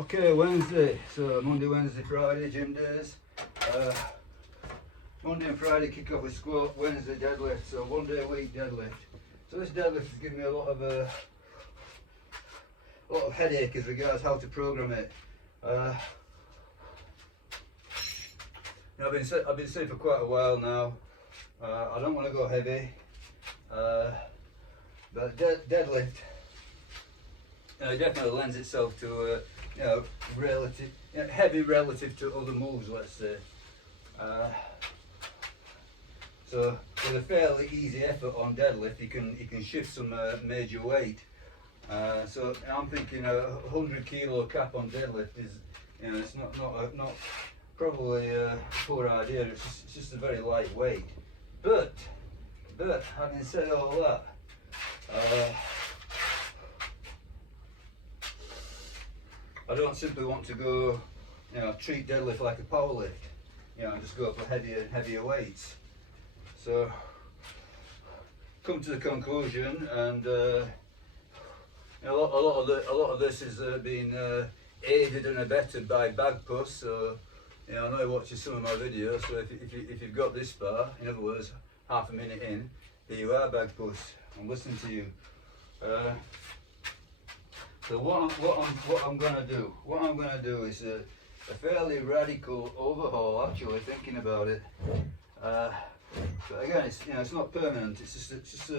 Okay, Wednesday, so Monday, Wednesday, Friday, gym days. Monday and Friday kick off with squat, Wednesday deadlift, so 1 day a week deadlift. So this deadlift has given me a lot of headache as regards how to program it. I've been saying for quite a while now, I don't want to go heavy, but deadlift definitely lends itself to heavy relative to other moves, let's say. So with a fairly easy effort on deadlift, you can shift some major weight. So I'm thinking a 100 kilo cap on deadlift is, it's not probably a poor idea. It's just a very light weight. But having said all that, I don't simply want to go, treat deadlift like a power lift, and just go for heavier weights. So, come to the conclusion, and a lot of this is being aided and abetted by Bagpuss. So, I know he watches some of my videos. So if you've got this far, in other words, half a minute in, here you are, Bagpuss. I'm listening to you. So what I'm gonna do is a fairly radical overhaul. Actually, thinking about it. But again, it's not permanent. It's just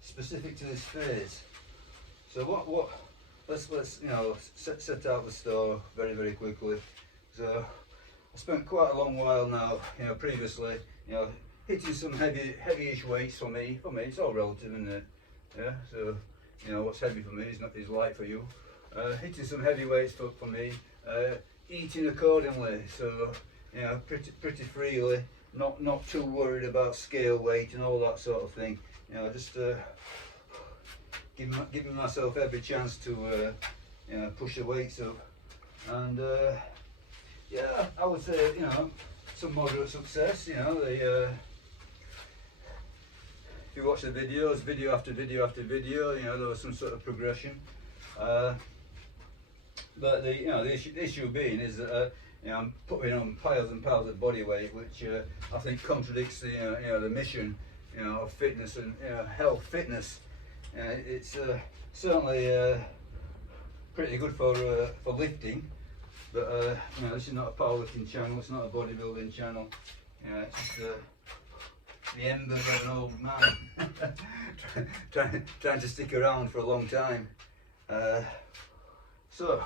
specific to this phase. So let's set out the store very quickly. So I spent quite a long while now, previously, hitting some heavyish weights for me. It's all relative, isn't it? Yeah. So what's heavy for me is light for you. Hitting some heavy weights for me. Eating accordingly. So pretty freely. Not too worried about scale weight and all that sort of thing. Just giving myself every chance to push the weights up, and I would say some moderate success. If you watch the videos, video after video after video, there was some sort of progression. But the issue being is that I'm putting on piles and piles of body weight, which I think contradicts the mission of fitness and health fitness. It's certainly pretty good for lifting, but this is not a powerlifting channel. It's not a bodybuilding channel. It's just the embers of an old man trying to stick around for a long time. So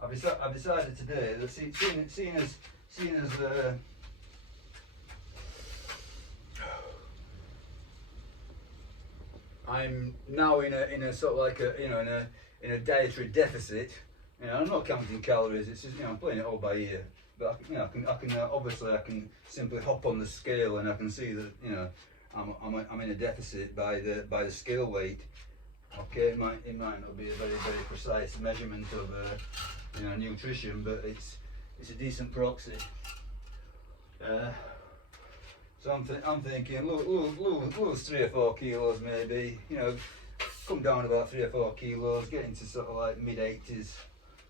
I've decided today that seeing as I'm now in a sort of like in a dietary deficit. I'm not counting calories. It's just I'm playing it all by ear. But I can obviously I can simply hop on the scale and I can see that I'm in a deficit by the scale weight. Okay, it might not be a very precise measurement of nutrition, but it's a decent proxy. So I'm thinking lose 3 or 4 kilos maybe. Come down about 3 or 4 kilos, get into sort of like mid-80s,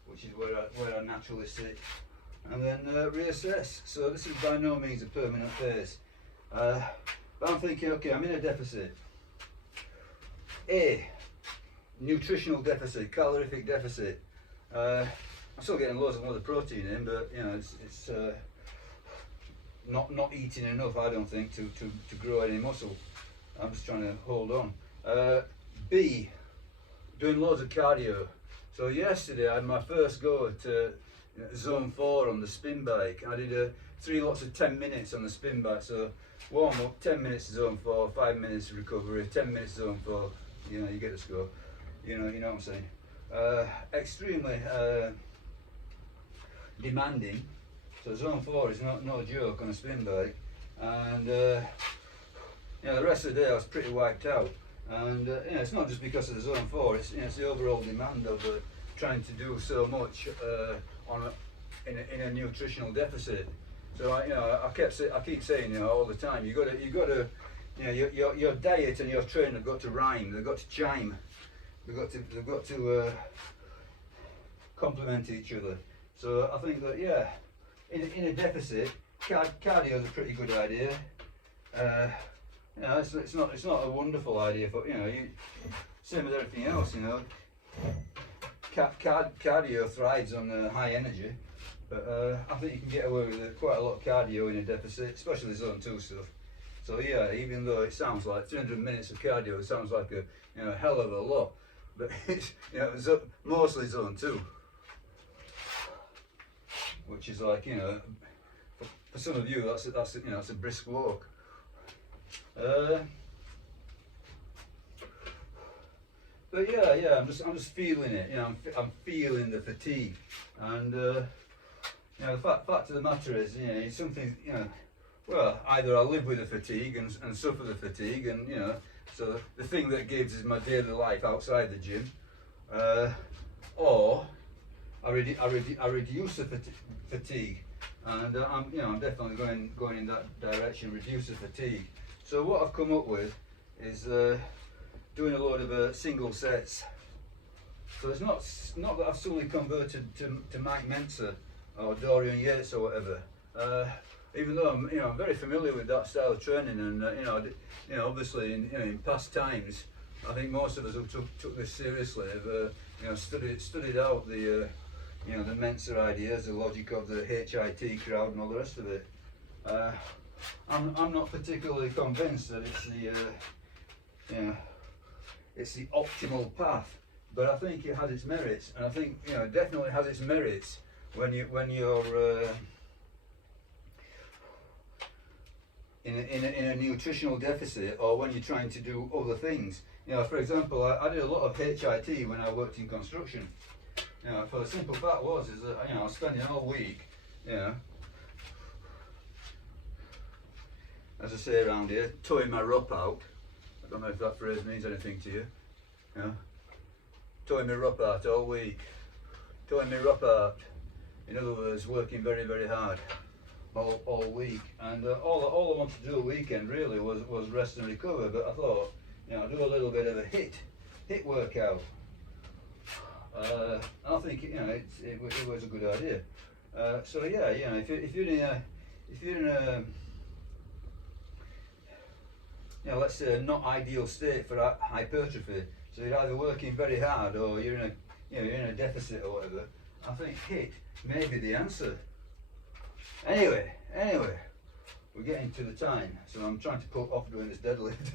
which is where I naturally sit, and then reassess. So this is by no means a permanent phase. But I'm thinking, okay, I'm in a deficit. Nutritional deficit, calorific deficit. I'm still getting loads of other protein in, but it's not eating enough, I don't think, to grow any muscle. I'm just trying to hold on. B, doing loads of cardio. So yesterday I had my first go at zone 4 on the spin bike. I did 3 lots of 10 minutes on the spin bike. So warm up, 10 minutes zone 4, 5 minutes recovery, 10 minutes zone 4. You get the score. You know what I'm saying. Extremely demanding. So zone 4 is no joke on a spin bike, and the rest of the day I was pretty wiped out. And it's not just because of the zone 4. It's the overall demand of trying to do so much in a nutritional deficit. So I keep saying all the time, you got to your diet and your training have got to rhyme. They've got to chime. They've got to complement each other. So I think that, yeah, in a deficit, cardio is a pretty good idea. You know, it's not a wonderful idea, but you know, same with everything else. You know, cardio thrives on high energy, but I think you can get away with quite a lot of cardio in a deficit, especially zone 2 stuff. So yeah, even though it sounds like 300 minutes of cardio, it sounds like a hell of a lot, but it's mostly zone 2, which is like for some of you that's a brisk walk. But yeah, I'm just feeling it. I'm feeling the fatigue, and the fact of the matter is, it's something, well, either I live with the fatigue and suffer the fatigue, and so the thing that gives is my daily life outside the gym, or I reduce the fatigue, and I'm definitely going in that direction, reduce the fatigue. So what I've come up with is doing a load of single sets. So it's not that I've suddenly converted to Mike Mensa or Dorian Yates or whatever. Even though I'm very familiar with that style of training, and obviously in past times, I think most of us who took this seriously have studied out the the Mensa ideas, the logic of the HIT crowd, and all the rest of it. I'm not particularly convinced that it's the optimal path, but I think it has its merits, and I think it definitely has its merits when you're in a nutritional deficit, or when you're trying to do other things. For example, I did a lot of HIT when I worked in construction. For the simple fact is that I was spending all week, as I say around here, towing my rope out. I don't know if that phrase means anything to you. Towing my rope out all week. Towing my rope out. In other words, working very, very hard all week. And all I wanted to do a weekend really was rest and recover. But I thought, I'll do a little bit of a hit workout. I think it was a good idea. So yeah, if you're in a let's say a not ideal state for hypertrophy, so you're either working very hard or you're in a deficit or whatever, I think HIIT may be the answer. Anyway, we're getting to the time, so I'm trying to put off doing this deadlift.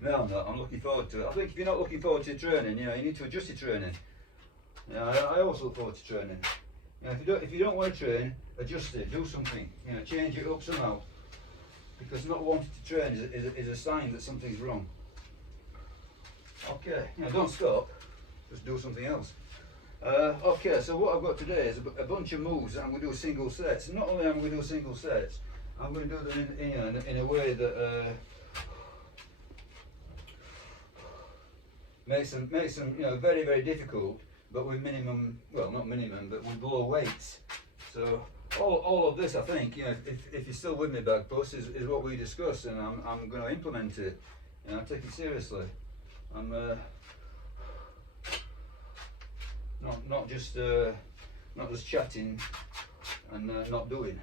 No, I'm not. I'm looking forward to it. I think if you're not looking forward to training, you need to adjust your training. I always look forward to training. If you don't want to train, adjust it. Do something. Change it up somehow. Because not wanting to train is a sign that something's wrong. Okay, don't stop. Just do something else. Okay, so what I've got today is a bunch of moves that I'm going to do single sets. And not only am I going to do single sets, I'm going to do them in a way that makes them very, very difficult, but with minimum, well, not minimum, but with low weights. So all of this, I think, if you're still with me, Bagpuss, is what we discussed, and I'm going to implement it. Take it seriously. I'm not just chatting and not doing.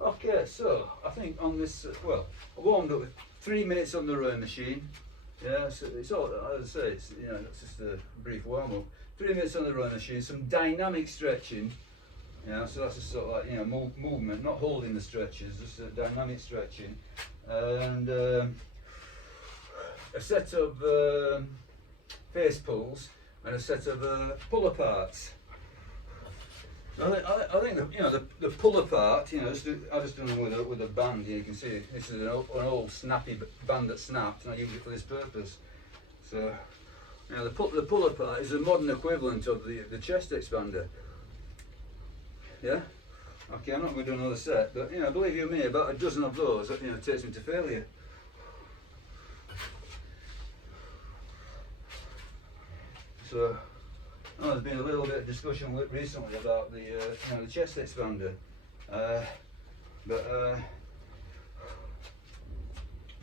Okay, so I think on this, well, I warmed up with 3 minutes on the rowing machine. Yeah, so it's all, as I say, it's it's just a brief warm up. 3 minutes on the rowing machine, some dynamic stretching. So that's just sort of like movement, not holding the stretches, just a dynamic stretching, and a set of face pulls and a set of pull aparts. I think the pull apart, I just done them with a band. You can see this is an old snappy band that snapped, and I use it for this purpose. So the pull apart is a modern equivalent of the chest expander. Yeah. Okay, I'm not going to do another set, but believe you me, about a dozen of those takes me to failure. So there's been a little bit of discussion recently about the chest expander, but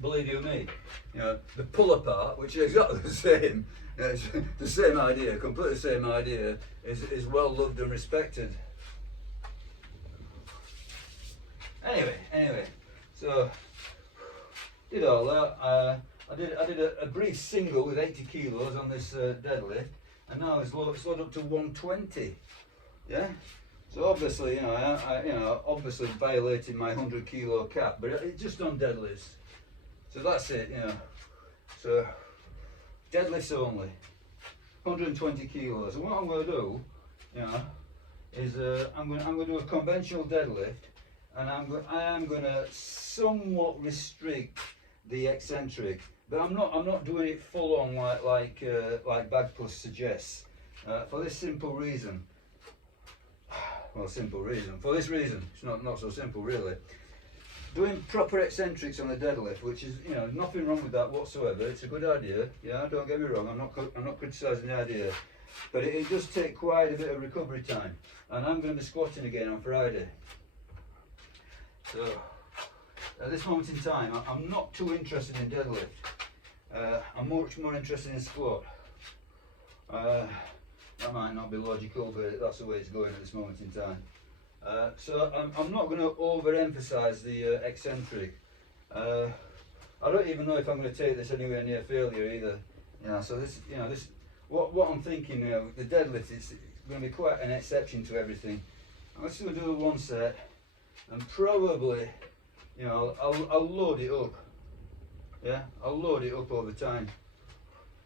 believe you me, you know, the pull apart, which is exactly the same, it's the same idea, completely the same idea, is well loved and respected. Anyway, so did all that. I did a brief single with 80 kilos on this deadlift, and now it's loaded up to 120. Yeah. So obviously, you know, I obviously violating my 100 kilo cap, but it's just on deadlifts. So that's it, you know. So deadlifts only, 120 kilos. And what I'm going to do, you know, is I'm going to do a conventional deadlift, and I am going to somewhat restrict the eccentric, but I'm not doing it full on like Bagpuss suggests, for this simple reason. Well, simple reason. For this reason, it's not so simple really. Doing proper eccentrics on the deadlift, which is, you know, nothing wrong with that whatsoever. It's a good idea. Yeah, don't get me wrong. I'm not criticising the idea, but it does take quite a bit of recovery time. And I'm going to be squatting again on Friday. So at this moment in time, I'm not too interested in deadlift. I'm much more interested in squat. That might not be logical, but that's the way it's going at this moment in time. So I'm not going to overemphasise the eccentric. I don't even know if I'm going to take this anywhere near failure either. You know, so this, you know, this, what I'm thinking, you know, the deadlift, it's going to be quite an exception to everything. I'm just going to do one set, and probably, you know, I'll load it up. Yeah, I'll load it up over time.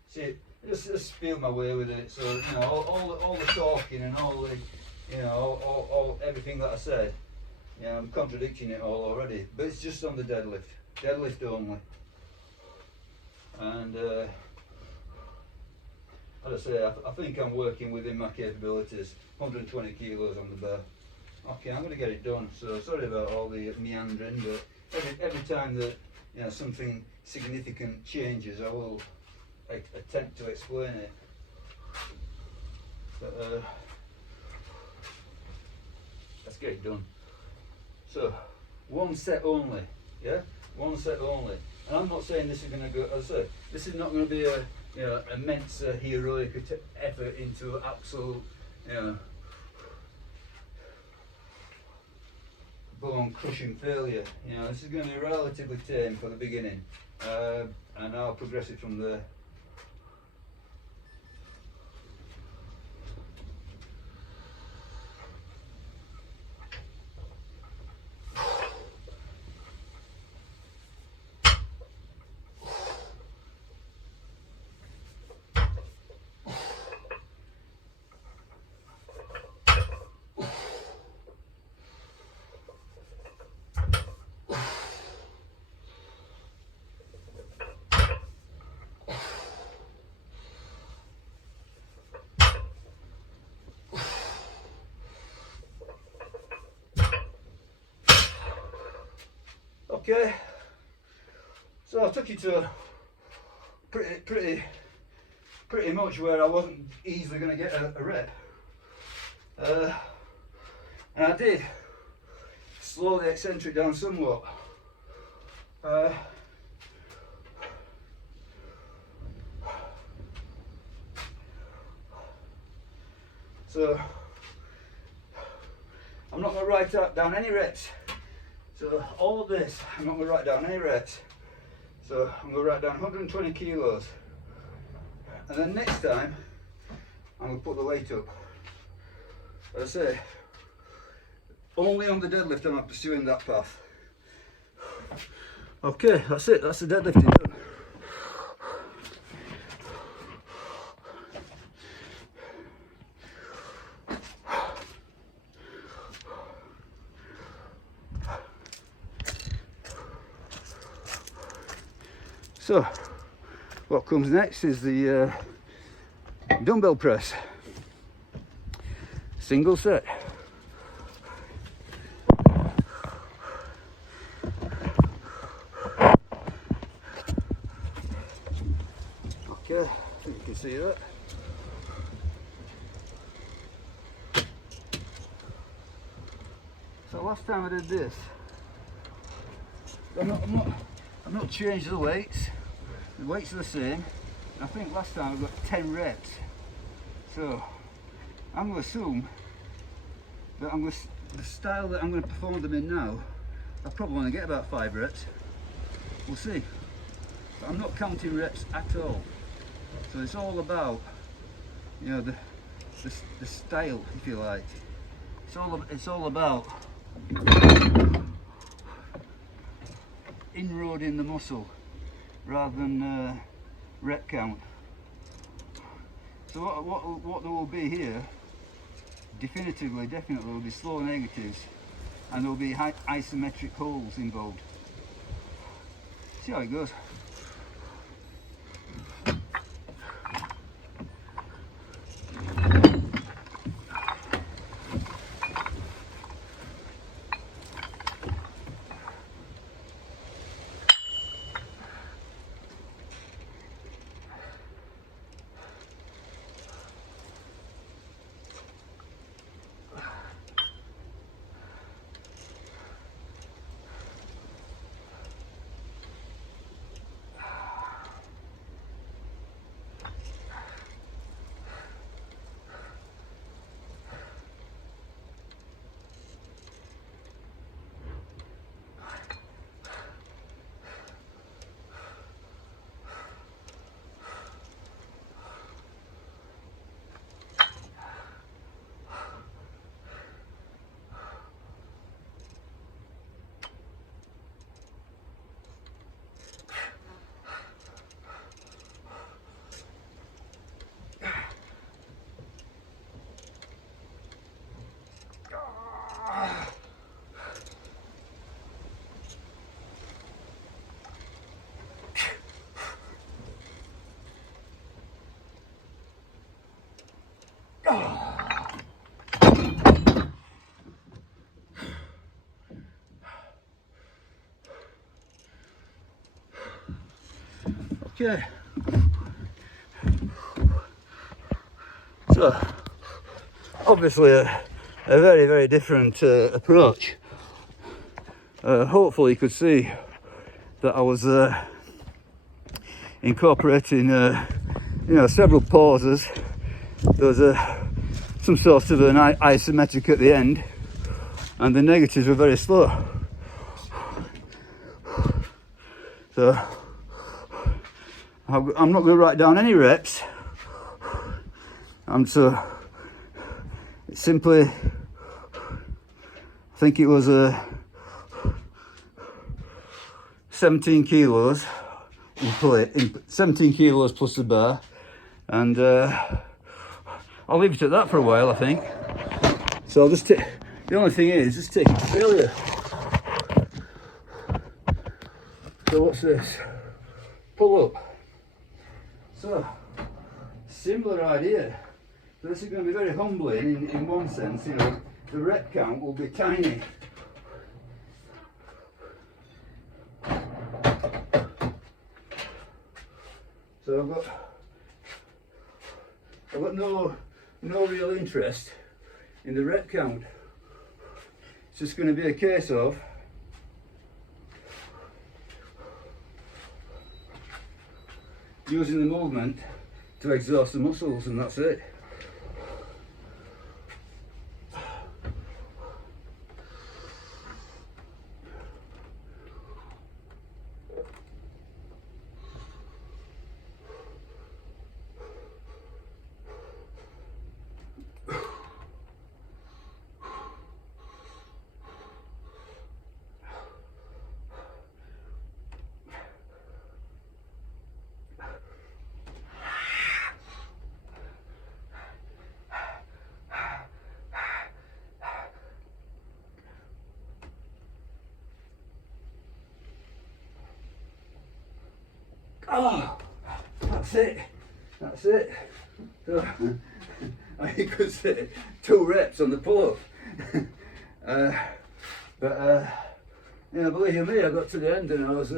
See, just feel my way with it. So, you know, all the talking and all the, you know, all everything that I said, you know, I'm contradicting it all already. But it's just on the deadlift only. And as I say, I think I'm working within my capabilities. 120 kilos on the bar. Okay, I'm going to get it done. So sorry about all the meandering, but every time that, you know, something significant changes, I will attempt to explain it. But let's get it done. So one set only, yeah, one set only. And I'm not saying this is going to go. As I say, this is not going to be a, you know, immense heroic effort into absolute, you know, bone crushing failure. You know, this is going to be relatively tame for the beginning, and I'll progress it from there. Okay, so I took it to pretty much where I wasn't easily going to get a rep, and I did slow the eccentric down somewhat. So I'm not going to write down any reps. So all of this, I'm not going to write down any reps. So I'm going to write down 120 kilos. And then next time, I'm going to put the weight up. As I say, only on the deadlift am I pursuing that path. Okay, that's it. That's the deadlifting done. So, what comes next is the dumbbell press, single set. Okay, I think you can see that. So last time I did this, I'm not I've not changed the weights are the same. I think last time I got 10 reps, so I'm going to assume that the style that I'm going to perform them in now, I'll probably want to get about 5 reps. We'll see. But I'm not counting reps at all. So it's all about, you know, the style, if you like. It's all about inroading the muscle rather than rep count. So what there will be here, definitely will be slow negatives, and there will be isometric holds involved. See how it goes. Okay, so obviously a very different approach. Hopefully you could see that I was incorporating you know, several pauses. There was some sort of an isometric at the end, and the negatives were very slow. So I'm not going to write down any reps. It's simply, I think it was 17 kilos in plate, 17 kilos plus the bar, and I'll leave it at that for a while, I think. So I'll just take, the only thing is, just take it to failure. So what's this? Pull up. So, similar idea. So this is going to be very humbling in one sense, you know, the rep count will be tiny. So I've got no real interest in the rep count. It's just going to be a case of using the movement to exhaust the muscles, and that's it. Oh, that's it. So, you could say 2 reps on the pull-up. But you know, believe you me, I got to the end and I was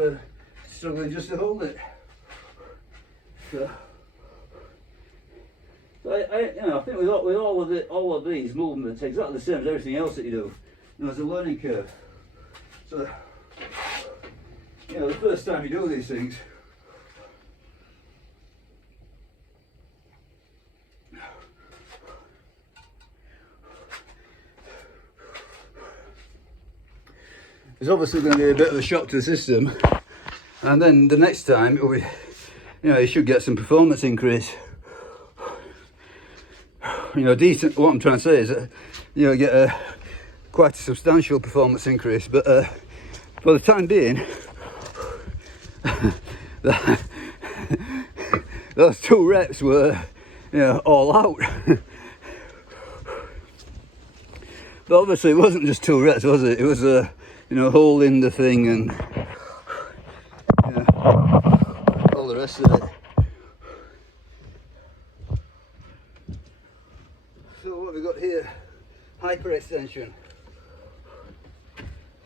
struggling just to hold it. So I you know, I think with all of these movements, exactly the same as everything else that you do. You know, there's a learning curve. So you know, the first time you do these things, it's obviously going to be a bit of a shock to the system, and then the next time it'll be, you know, you should get some performance increase. You know, decent. What I'm trying to say is that, you know, get a quite a substantial performance increase, but for the time being, those 2 reps were, you know, all out. But obviously, it wasn't just 2 reps, was it? It was you know, holding the thing and, you know, all the rest of it. So what have we got here? Hyperextension.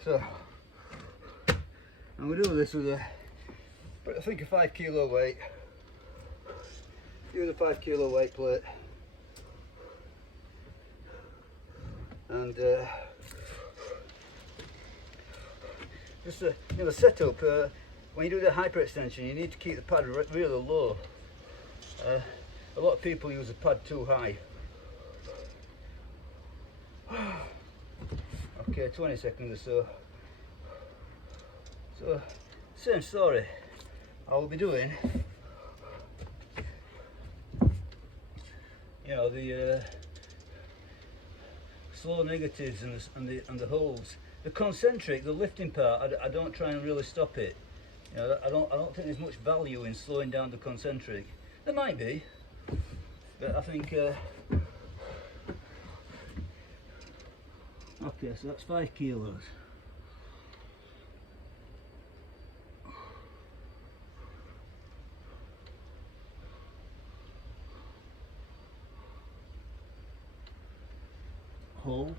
So I'm going to do this with I think a 5 kilo weight. Use a 5 kilo weight plate. And just you know, the setup, when you do the hyperextension, you need to keep the pad really low. A lot of people use the pad too high. Okay, 20 seconds or so. So, same story. I will be doing, you know, the slow negatives and the holds. The concentric, the lifting part, I don't try and really stop it. You know, I don't think there's much value in slowing down the concentric. There might be, but I think. Okay, so that's 5 kilos. Hold.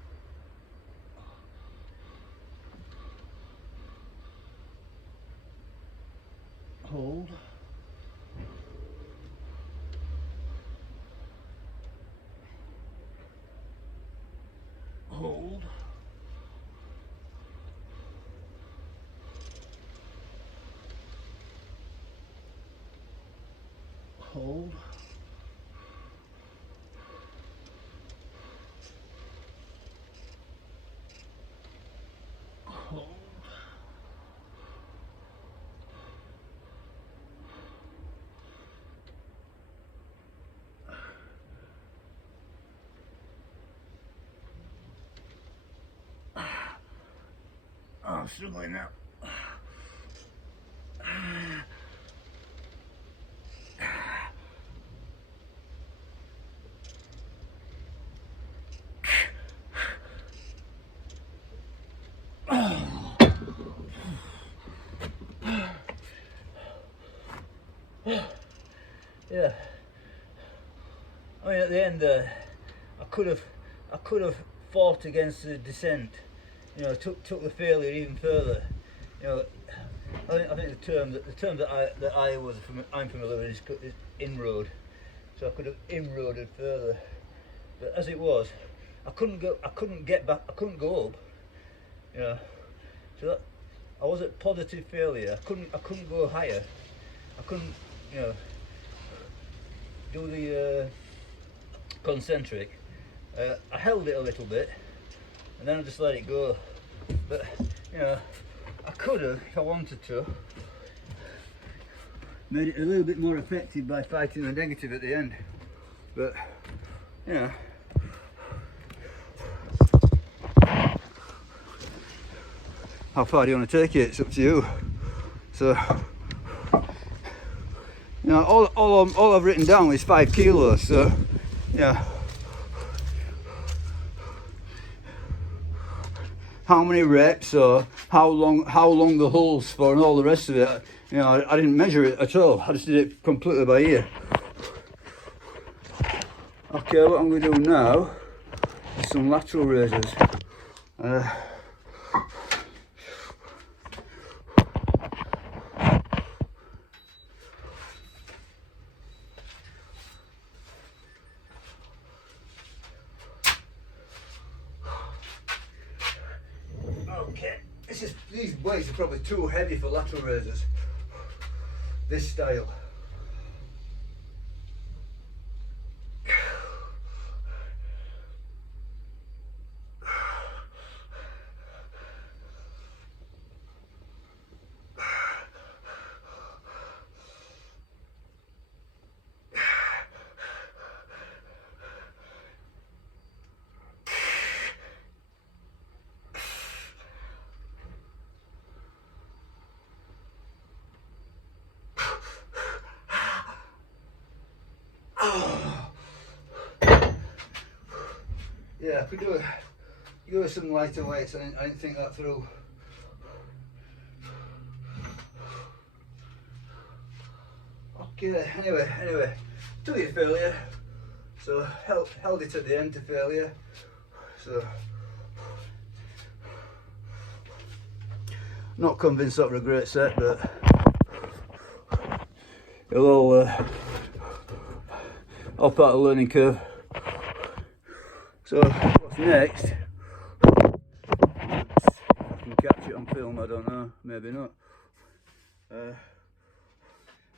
Hold. Hold. Hold. Hold. Oh, I'm struggling now. Yeah. I mean, at the end, I could have fought against the descent. You know, took the failure even further. You know, I think the term that I'm familiar with is inroad. So I could have inroaded further, but as it was, I couldn't get back. I couldn't go up. You know, so that, I was at positive failure. I couldn't go higher. I couldn't, you know, do the concentric. I held it a little bit, and then I just let it go. But you know, I could have, if I wanted to, made it a little bit more effective by fighting the negative at the end. But you know, how far do you want to take it? It's up to you. So, you know, all I've written down is 5 kilos. So, yeah. How many reps or how long the holes for and all the rest of it. You know, I didn't measure it at all. I just did it completely by ear. Okay, what I'm going to do now is some lateral raises. Okay, these these weights are probably too heavy for lateral raises. This style. Yeah, I could do with some lighter weights. I didn't think that through. Okay, anyway, took it to failure. So held it at the end to failure. So not convinced that was a great set, but it'll all part of the learning curve. So what's next? If I can catch it on film, I don't know. Maybe not.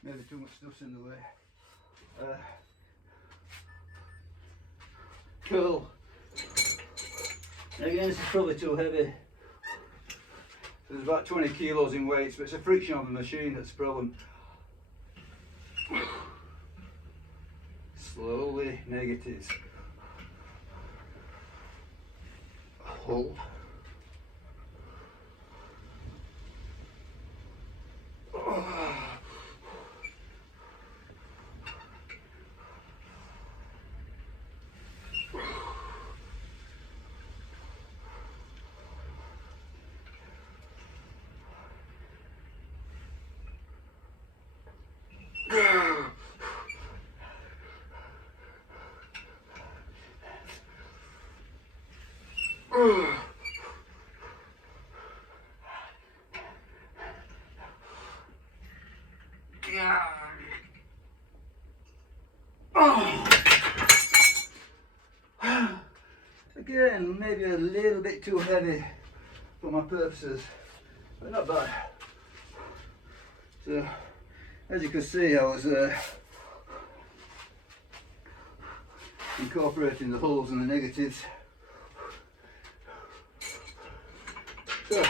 Maybe too much stuff's in the way. Cool. Again, this is probably too heavy. There's about 20 kilos in weights, but it's a friction of the machine that's the problem. Slowly, negatives. Hold. Again, maybe a little bit too heavy for my purposes, but not bad. So, as you can see, I was incorporating the hulls and the negatives. So,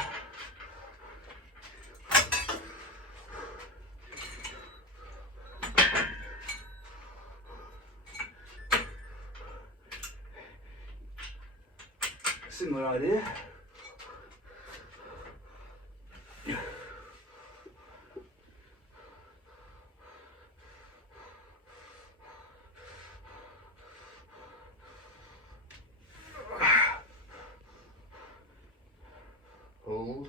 similar idea. Hold.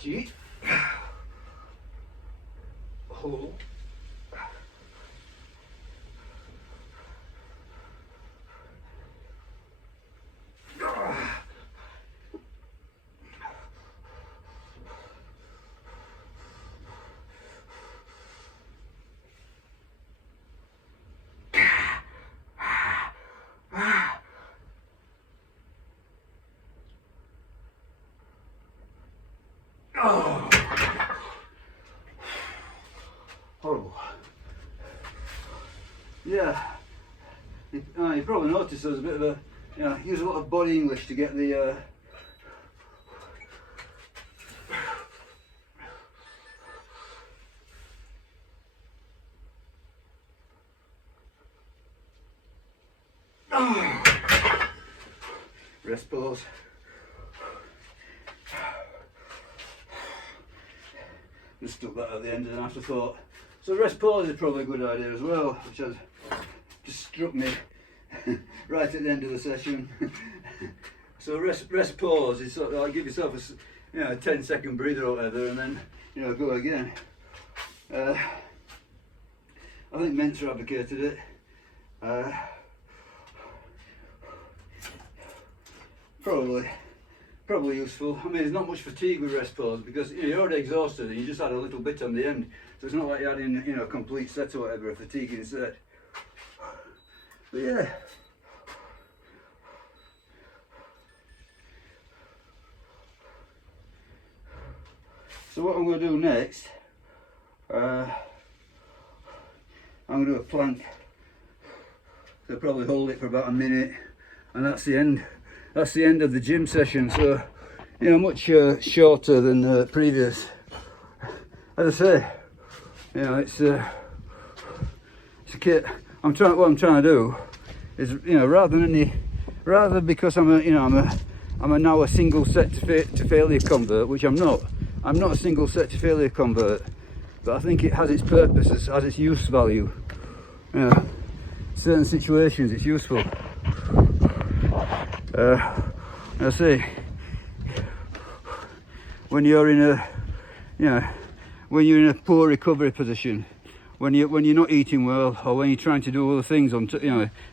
Cheat. Hold. Oh, horrible. Yeah, you probably noticed there's a bit of a, use a lot of body English to get the rest pause. Just stuck that at the end as an afterthought. So rest pause is probably a good idea as well, which has just struck me right at the end of the session. So rest pause is sort of like give yourself a 10-second breather or whatever, and then go again. I think Mentor advocated it. probably useful. I mean, there's not much fatigue with rest pause because you're already exhausted and you just had a little bit on the end, so it's not like you're adding a complete set or whatever, a fatiguing set. But yeah. So what I'm going to do next, I'm going to do a plank. So I'll probably hold it for about a minute, and that's the end. That's the end of the gym session. So much shorter than previous. As I say, it's a kit. What I'm trying to do is, rather because I'm now a single set to failure convert, which I'm not. I'm not a single set to failure convert, but I think it has its purpose, it has its use value. Certain situations it's useful. I say, when you're in a poor recovery position, when you're not eating well, or when you're trying to do other things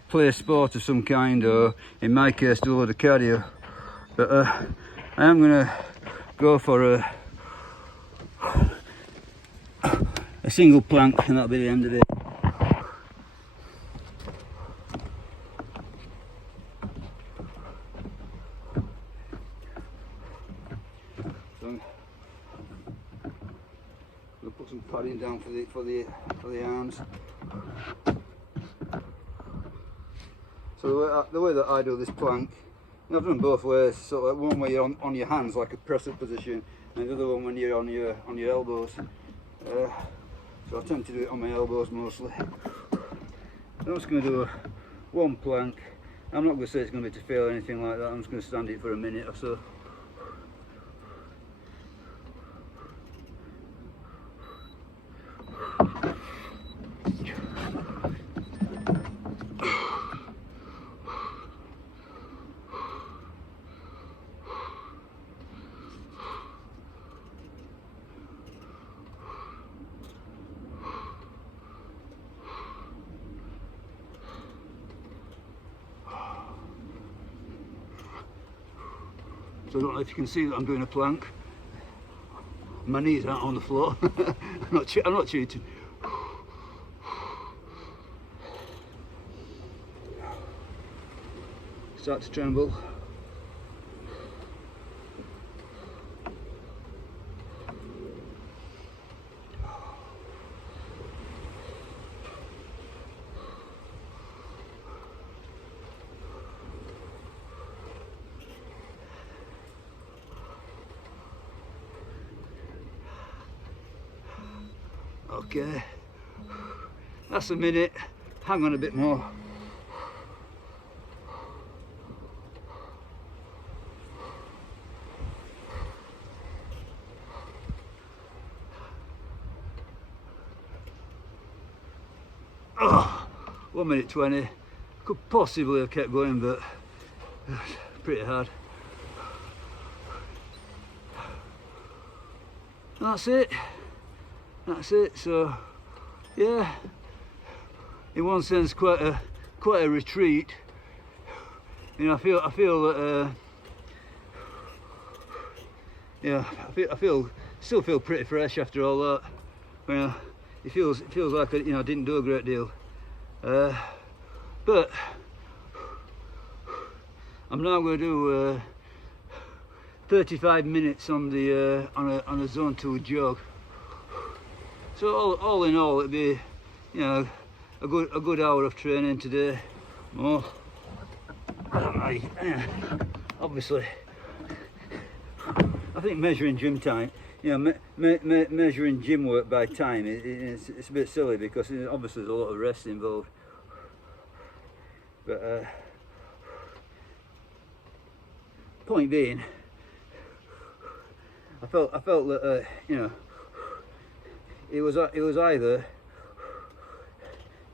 play a sport of some kind, or in my case do a lot of cardio. But I am gonna go for a single plank, and that'll be the end of it. So I'm gonna put some padding down for the arms. So the way that I do this plank, and I've done both ways. So like one where you're on your hands like a press-up position, and the other one when you're on your elbows. So I tend to do it on my elbows mostly. I'm just going to do one plank. I'm not going to say it's going to be to fail or anything like that. I'm just going to stand it for a minute or so. So I don't know if you can see that I'm doing a plank. My knees aren't on the floor. I'm not cheating. Start to tremble. Okay, that's a minute. Hang on a bit more. Oh, 1 minute 20. Could possibly have kept going, but pretty hard. That's it. That's it. So yeah, in one sense quite a retreat. I feel that I still feel pretty fresh after all that. It feels like I didn't do a great deal, but I'm now going to do 35 minutes on a zone 2 jog. So all in all, it'd be a good hour of training today. More. Obviously, I think measuring gym time, measuring gym work by time, it's a bit silly because obviously there's a lot of rest involved. But point being, I felt that it was either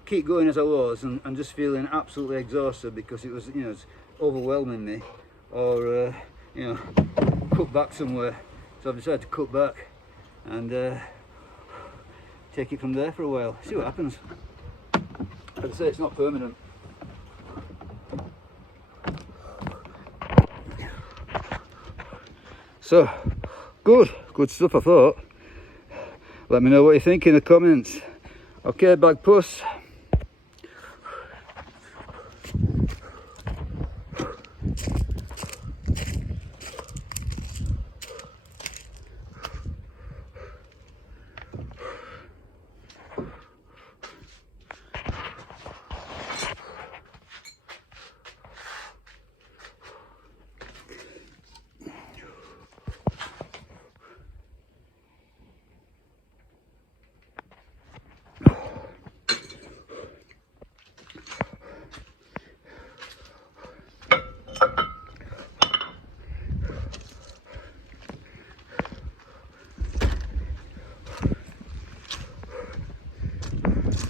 keep going as I was and just feeling absolutely exhausted because it was it's overwhelming me, or cut back somewhere. So I've decided to cut back and take it from there for a while. See what happens. As I say, it's not permanent. So, good stuff I thought. Let me know what you think in the comments. Okay, Bagpuss.